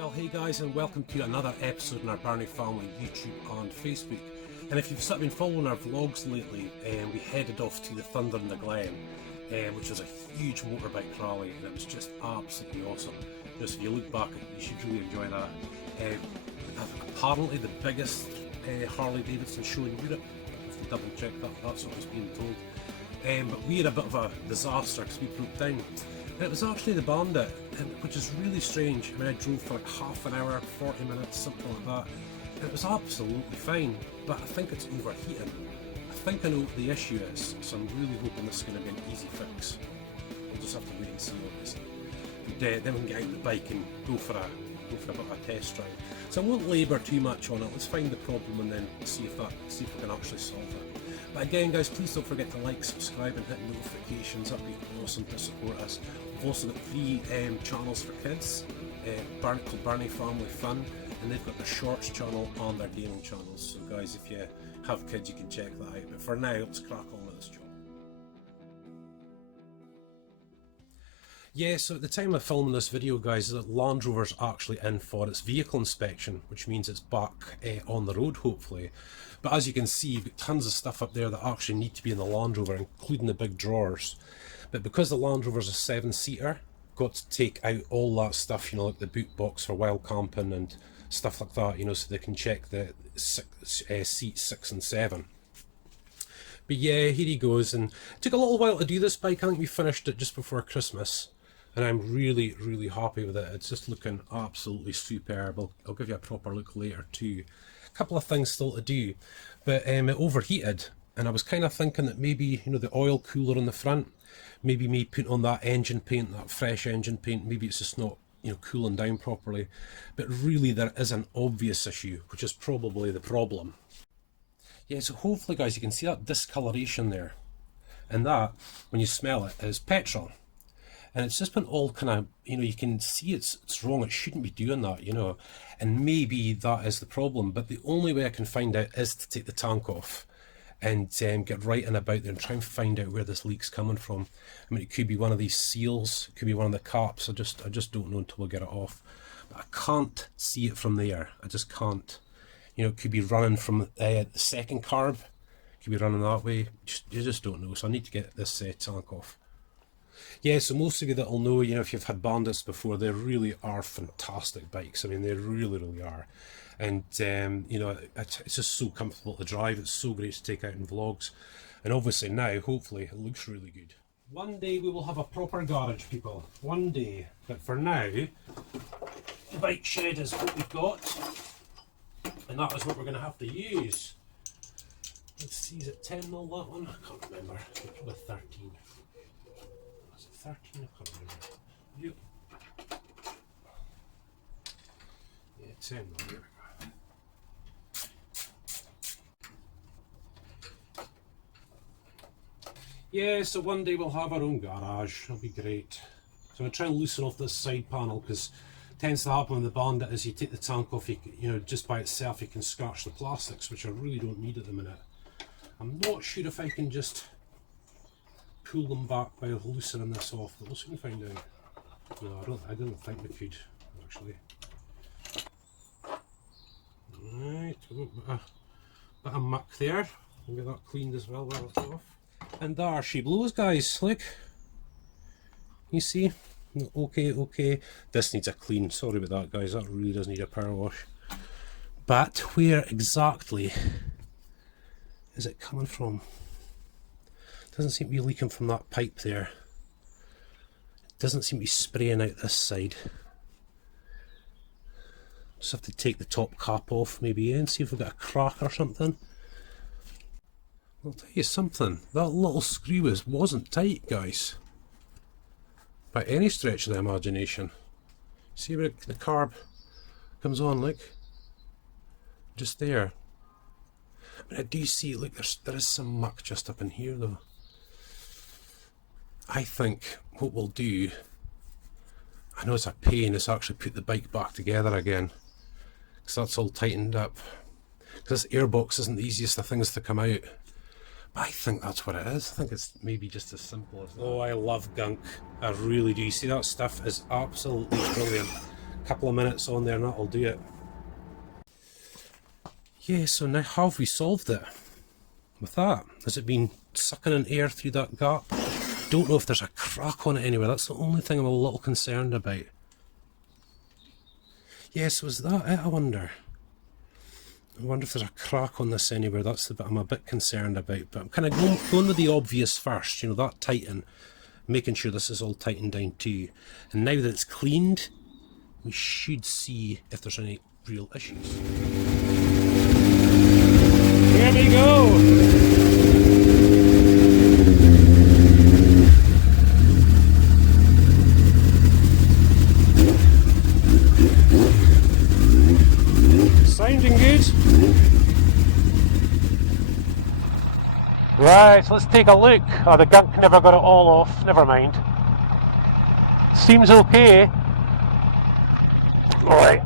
Well, hey guys, and welcome to another episode in our Birnie Family YouTube and Facebook. And if you've been following our vlogs lately, we headed off to the Thunder in the Glen, which was a huge motorbike rally, and it was just absolutely awesome. Just if you look back, you should really enjoy that. Apparently the biggest Harley Davidson show in Europe. I have to double check that, that's what I was being told. But we had a bit of a disaster because we broke down. And it was actually the Bandit, which is really strange. I mean, I drove for like half an hour, 40 minutes, something like that. And it was absolutely fine, but I think it's overheating. I think I know what the issue is, so I'm really hoping this is going to be an easy fix. We'll just have to wait and see, obviously. And then we can get out the bike and go for a bit of a test drive. So I won't labour too much on it. Let's find the problem and then see if we can actually solve it. But again, guys, please don't forget to like, subscribe, and hit notifications. That'd be awesome to support us. We've also got 3 channels for kids, called Birnie Family Fun, and they've got their shorts channel and their gaming channels. So, guys, if you have kids, you can check that out. But for now, let's crack on with this job. Yeah, so at the time of filming this video, guys, the Land Rover's actually in for its vehicle inspection, which means it's back on the road, hopefully. But as you can see, you've got tons of stuff up there that actually need to be in the Land Rover, including the big drawers. But because the Land Rover's a 7-seater, got to take out all that stuff, you know, like the boot box for wild camping and stuff like that, you know, so they can check the seats 6 and 7. But yeah, here he goes, and it took a little while to do this bike. I think we finished it just before Christmas, and I'm really, really happy with it. It's just looking absolutely superb. I'll give you a proper look later too. A couple of things still to do, but it overheated, and I was kind of thinking that maybe, you know, the oil cooler in the front, maybe me putting on that engine paint, that fresh engine paint, maybe it's just not, you know, cooling down properly. But really there is an obvious issue, which is probably the problem. Yeah, so hopefully, guys, you can see that discoloration there, and that, when you smell it, is petrol. And it's just been all kind of, you know, you can see it's wrong, it shouldn't be doing that, you know, and maybe that is the problem. But the only way I can find out is to take the tank off and get right in about there and try and find out where this leak's coming from. I mean, it could be one of these seals, it could be one of the caps, I just don't know until we get it off. But I can't see it from there, I just can't. You know, it could be running from the second carb, it could be running that way, you just don't know. So I need to get this tank off. Yeah, so most of you that'll know, you know, if you've had Bandits before, they really are fantastic bikes. I mean, they really, really are. And, you know, it's just so comfortable to drive. It's so great to take out in vlogs. And obviously now, hopefully, it looks really good. One day we will have a proper garage, people. One day. But for now, the bike shed is what we've got. And that is what we're going to have to use. Let's see, is it 10 mil that one? I can't remember. Probably 13. 13, I can't remember. Yep. Yeah, 10 mil, here we go. Yeah, so one day we'll have our own garage, it'll be great. So I'm trying to loosen off this side panel, because it tends to happen with the Bandit as you take the tank off, you know, just by itself you can scratch the plastics, which I really don't need at the minute. I'm not sure if I can just pull them back by loosening this off, but we'll soon find out. No, I don't think we could, actually. Right, a bit of muck there. We'll get that cleaned as well while it's off. And there she blows, guys, look. You see? Okay. This needs a clean. Sorry about that, guys, that really does need a power wash. But where exactly is it coming from? Doesn't seem to be leaking from that pipe there. It doesn't seem to be spraying out this side. Just have to take the top cap off maybe and see if we've got a crack or something. I'll tell you something, that little screw wasn't tight, guys, by any stretch of the imagination. See where the carb comes on, look, just there. I mean, I do see, look, there is some muck just up in here though. I think what we'll do, I know it's a pain, is actually put the bike back together again, because that's all tightened up. Because this airbox isn't the easiest of things to come out. But I think that's what it is. I think it's maybe just as simple as that. Oh, I love gunk. I really do. You see, that stuff is absolutely brilliant. couple of minutes on there and that'll do it. Yeah, so now have we solved it with that? Has it been sucking in air through that gap? Don't know if there's a crack on it anywhere. That's the only thing I'm a little concerned about. Yes, was that it, I wonder? I wonder if there's a crack on this anywhere. That's the bit I'm a bit concerned about. But I'm kind of going with the obvious first, you know, that tighten. Making sure this is all tightened down too. And now that it's cleaned, we should see if there's any real issues. Here we go! Sounding good. Right, so let's take a look. Oh, the gunk never got it all off. Never mind. Seems okay. Right.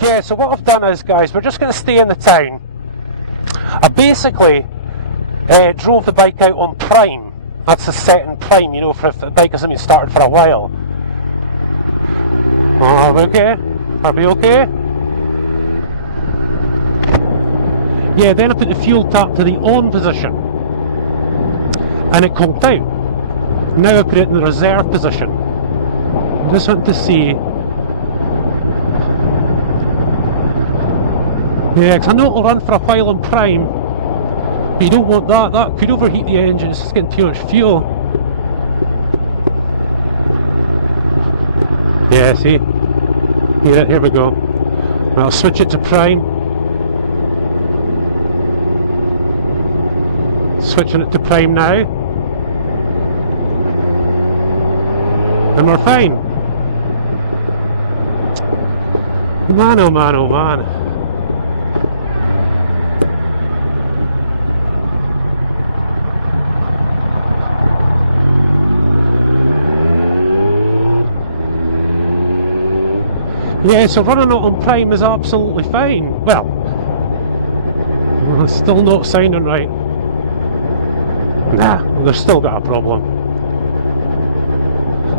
Yeah, so what I've done is, guys, we're just going to stay in the town. I basically drove the bike out on prime. That's the setting prime, you know, for if the bike hasn't been started for a while. Are we okay? Are we okay? Yeah, then I put the fuel tap to the on position. And it conked out. Now I put it in the reserve position. I just want to see. Yeah, because I know it'll run for a while on prime. But you don't want that. That could overheat the engine. It's just getting too much fuel. Yeah, see? Here we go. I'll switch it to prime. Switching it to prime now. And we're fine. Man, oh man, oh man. Yeah, so running it on prime is absolutely fine. Well, it's still not sounding right. Nah, they've still got a problem.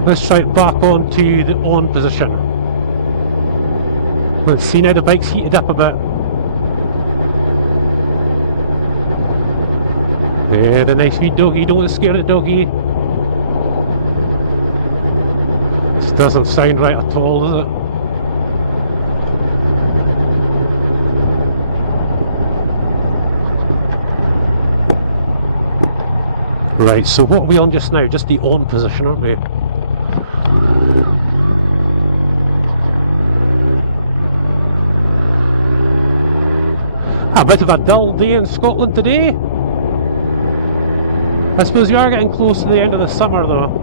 Let's try it back on to the on position. Let's see now the bike's heated up a bit. Yeah, the nice wee doggy, don't scare the doggy. This doesn't sound right at all, does it? Right, so what are we on just now? Just the on position, aren't we? A bit of a dull day in Scotland today. I suppose you are getting close to the end of the summer though.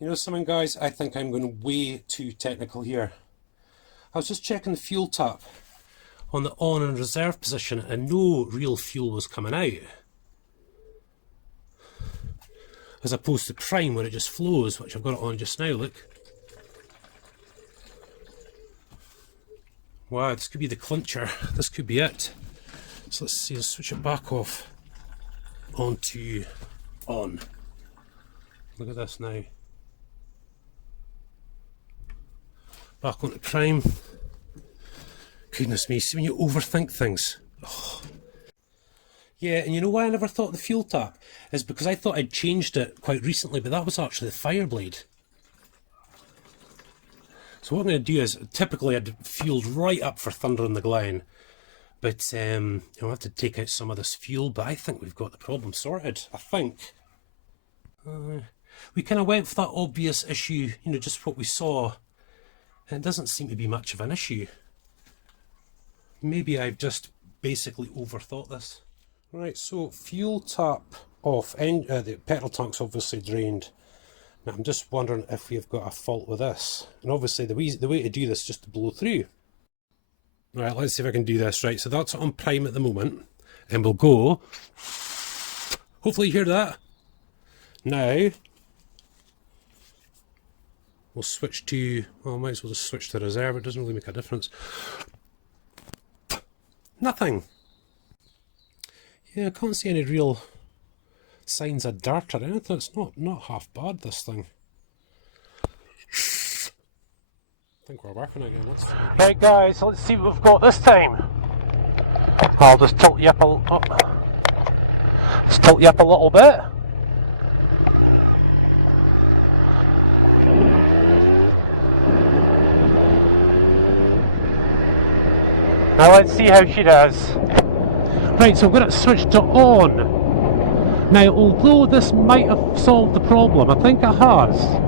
You know something, guys, I think I'm going way too technical here. I was just checking the fuel tap on the on and reserve position and no real fuel was coming out. As opposed to prime where it just flows, which I've got it on just now, look. Wow, this could be the clincher. This could be it. So let's see, let's switch it back off onto on. Look at this now. Back onto prime. Goodness me, see when you overthink things. Oh. Yeah, and you know why I never thought the fuel tap? Is because I thought I'd changed it quite recently, but that was actually the fire blade. So what I'm going to do is, typically I'd fueled right up for Thunder in the Glen, but I'll have to take out some of this fuel, but I think we've got the problem sorted, I think. We kind of went for that obvious issue, you know, just what we saw, and it doesn't seem to be much of an issue. Maybe I've just basically overthought this. Right, so fuel tap off, the petrol tank's obviously drained. Now I'm just wondering if we've got a fault with this. And obviously the way to do this is just to blow through. Right, let's see if I can do this. Right, so that's on prime at the moment. And we'll go. Hopefully you hear that. Now, we'll switch to, well I might as well just switch to reserve, it doesn't really make a difference. Nothing. Yeah, I can't see any real signs of dirt or anything. It's not half bad, this thing. think we're working again. Right guys, let's see what we've got this time. I'll just tilt you up a little bit. Now let's see how she does. Right, so I'm going to switch to on. Now, although this might have solved the problem, I think it has.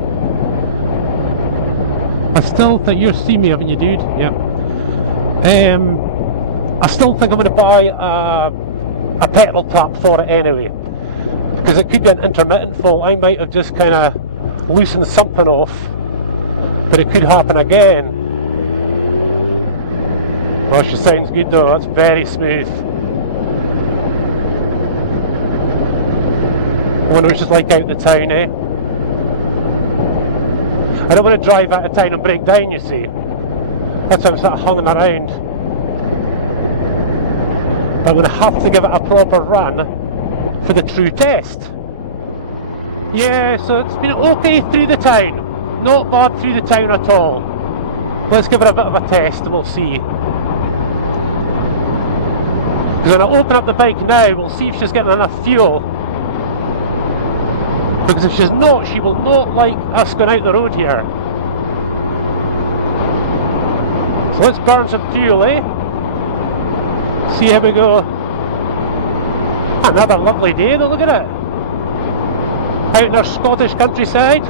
I still think you've seen me, haven't you, dude? Yep. I still think I'm going to buy a petrol tap for it anyway, because it could be an intermittent fault. I might have just kind of loosened something off, but it could happen again. Well, she sounds good though. That's very smooth. I wonder what she's like out in the town, eh? I don't want to drive out of town and break down, you see. That's why I'm sort of hanging around. But I'm going to have to give it a proper run for the true test. Yeah, so it's been okay through the town. Not bad through the town at all. Let's give it a bit of a test and we'll see. Because when I open up the bike now, we'll see if she's getting enough fuel. Because if she's not, she will not like us going out the road here. So let's burn some fuel, eh? See how we go. Another lovely day though, look at it. Out in our Scottish countryside.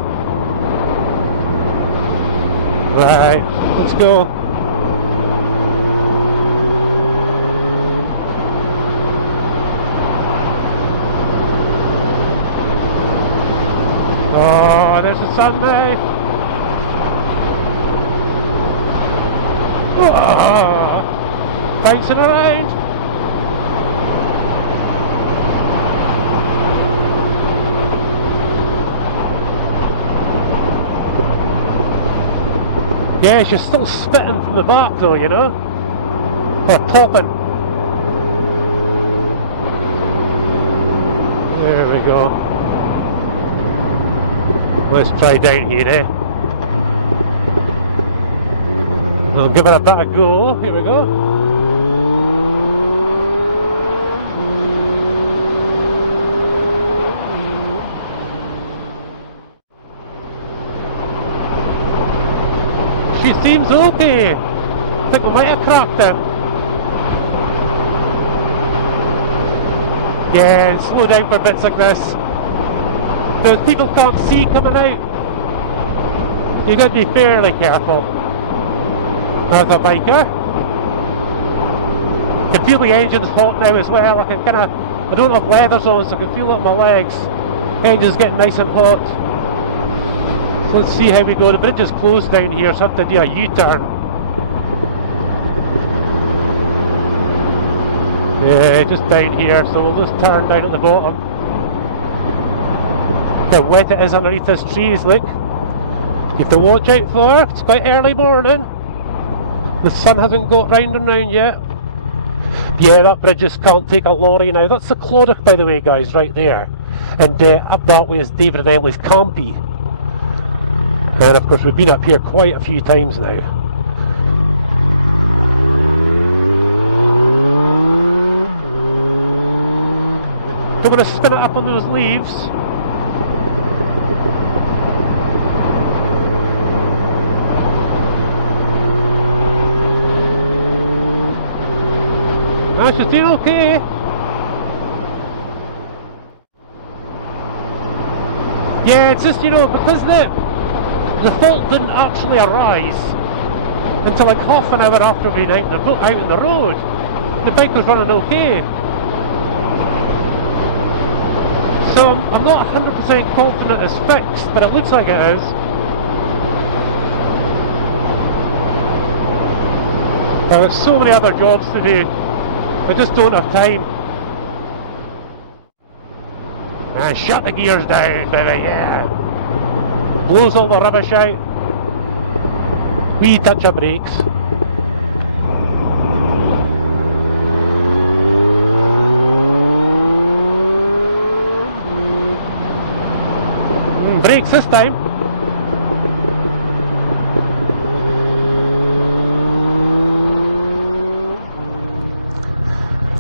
Right, let's go. Oh, there's the sun now. Oh, bouncing around. Yeah, she's still spitting from the back though, you know. Or popping. There we go. Let's try down here, eh? We'll give it a bit of go. Here we go. She seems okay. I think we might have cracked him. Yeah, and slow down for bits like this. Because people can't see coming out. You've got to be fairly careful. There's a biker. I can feel the engine's hot now as well. I don't have leathers on, so I can feel it in my legs. Engine's getting nice and hot. So let's see how we go. The bridge is closed down here, so I have to do a U-turn. Yeah, just down here, so we'll just turn down at the bottom. Look how wet it is underneath this trees, look. You have to watch out for. It's quite early morning. The sun hasn't got round and round yet. Yeah, that bridge just can't take a lorry now. That's the Clodagh, by the way, guys, right there. And up that way is David and Emily's campy. And of course we've been up here quite a few times now. Don't want to spin it up on those leaves. I should do okay. Yeah, it's just, you know, because the fault didn't actually arise until like half an hour after being out in the road. The bike was running okay. So I'm not 100% confident it's fixed, but it looks like it is. There's so many other jobs to do. I just don't have time. And shut the gears down, baby, yeah. Blows all the rubbish out. Wee touch of brakes. Brakes this time.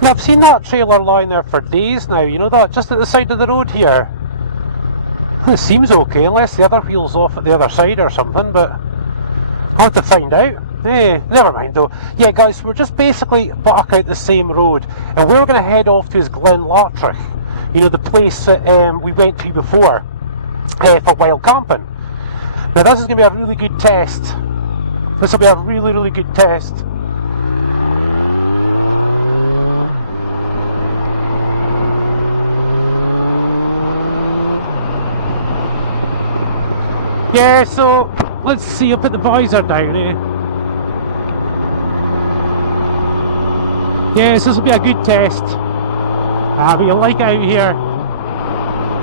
Yeah, I've seen that trailer lying there for days now, you know that, just at the side of the road here. It seems okay, unless the other wheel's off at the other side or something, but I'll have to find out. Hey, never mind though. Yeah guys, we're just basically back out the same road, and where we're going to head off to is Glenlattrich. You know, the place that we went to before for wild camping. Now this is going to be a really good test. This will be a really, really good test. Yeah, so let's see, I'll put the visor down here. Yes, this will be a good test. But you'll like it out here.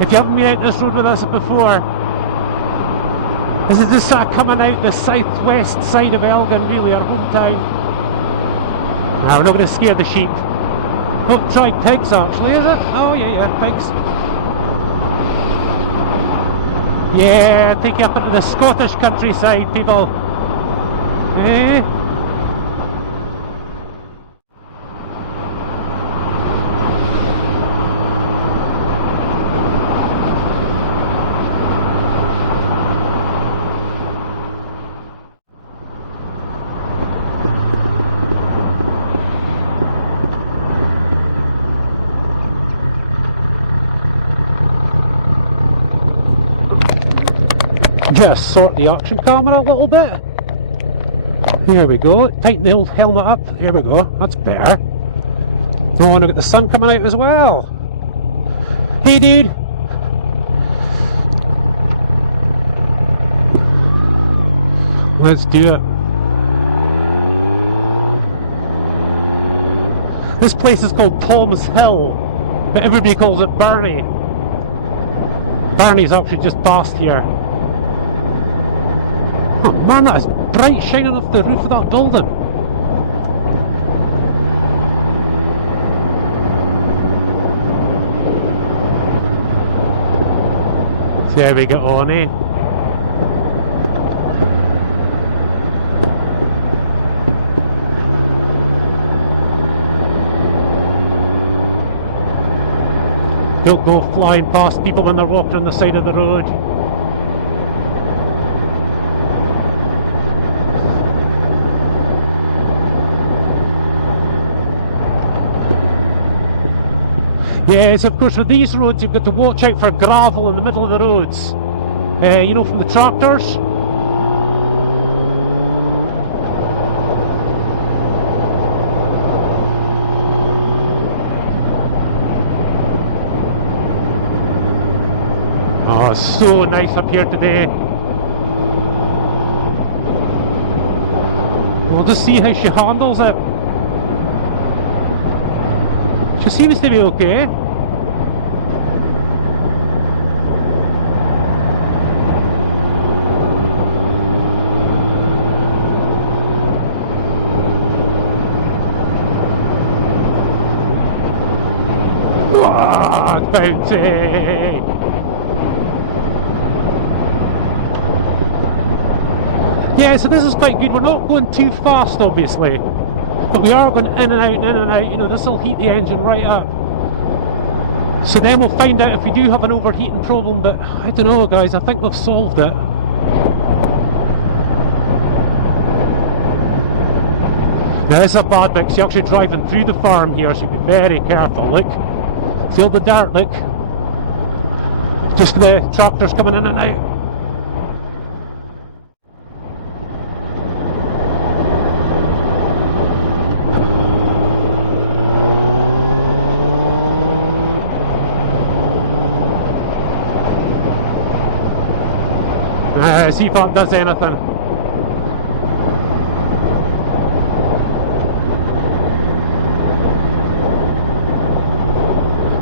If you haven't been out this road with us before, this is just coming out the southwest side of Elgin, really, our hometown. Now, we're not going to scare the sheep. Oh, tried pigs actually, is it? Oh, yeah, pigs. Yeah, take you up into the Scottish countryside, people. Eh? Just sort the action camera a little bit. Here we go. Tighten the old helmet up. Here we go. That's better. Oh, and I've got the sun coming out as well. Hey, dude. Let's do it. This place is called Tom's Hill, but everybody calls it Birnie. Birnie's actually just past here. Oh man, that is bright shining off the roof of that building. There we go on, eh? Don't go flying past people when they're walking on the side of the road. Yes, of course, with these roads you've got to watch out for gravel in the middle of the roads. You know, from the tractors. Oh, it's so nice up here today. We'll just see how she handles it. She seems to be okay. Bounty! Yeah, so this is quite good. We're not going too fast, obviously, but we are going in and out and in and out. You know, this will heat the engine right up. So then we'll find out if we do have an overheating problem, but I don't know, guys. I think we've solved it. Now this is a bad bit, because you're actually driving through the farm here, so be very careful. Look, feel the dirt, look. Just the tractors coming in and out. See if that does anything.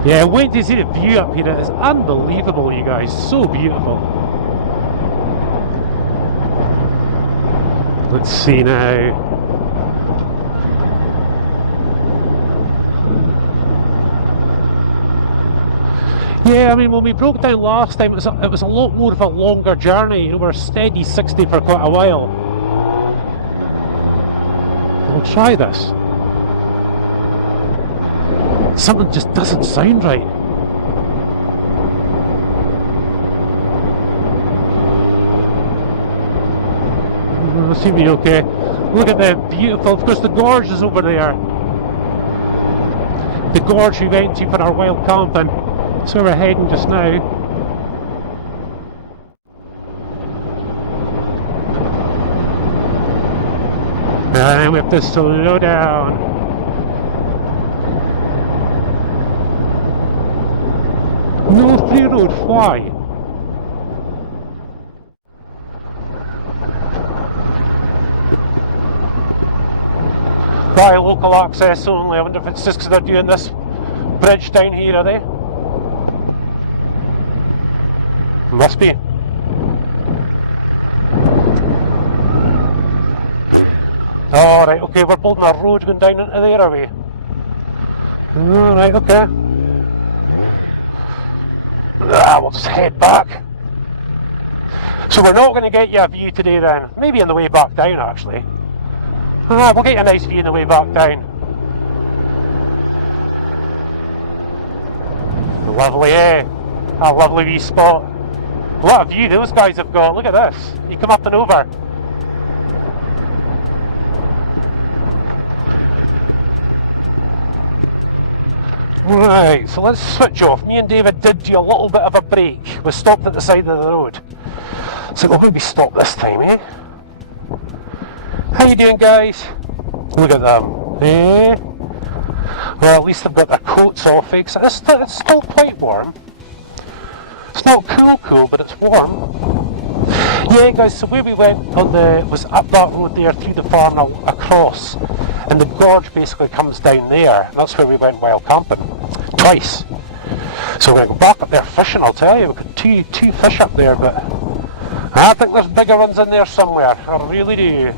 Yeah, wait to see the view up here. It is unbelievable, you guys. So beautiful. Let's see now. Yeah, I mean, when we broke down last time, it was a lot more of a longer journey. You know, we're steady 60 for quite a while. We'll try this. Something just doesn't sound right. Seem to be okay. Look at the beautiful, of course the gorge is over there. The gorge we went to for our wild camping. That's where we're heading just now. And we have to slow down. No free road, why? By local access only. I wonder if it's just because they're doing this bridge down here, are they? Must be. Alright, okay, we're building a road going down into there, are we? Alright, okay. We'll just head back. So we're not going to get you a view today then. Maybe on the way back down, actually. We'll get you a nice view on the way back down. Lovely, eh? A lovely wee spot. What a view those guys have got. Look at this. You come up and over. Right, so let's switch off. Me and David did do a little bit of a break. We stopped at the side of the road. So we'll maybe stop this time, eh? How you doing, guys? Look at them. Eh? Well, at least they've got their coats off, eh? It's still quite warm. It's not cool, but it's warm. Yeah, guys, so where we went was up that road there, through the farm and across. And the gorge basically comes down there. And that's where we went wild camping. Twice. So we're going to go back up there fishing, I'll tell you. We've got two fish up there, but I think there's bigger ones in there somewhere. I really do.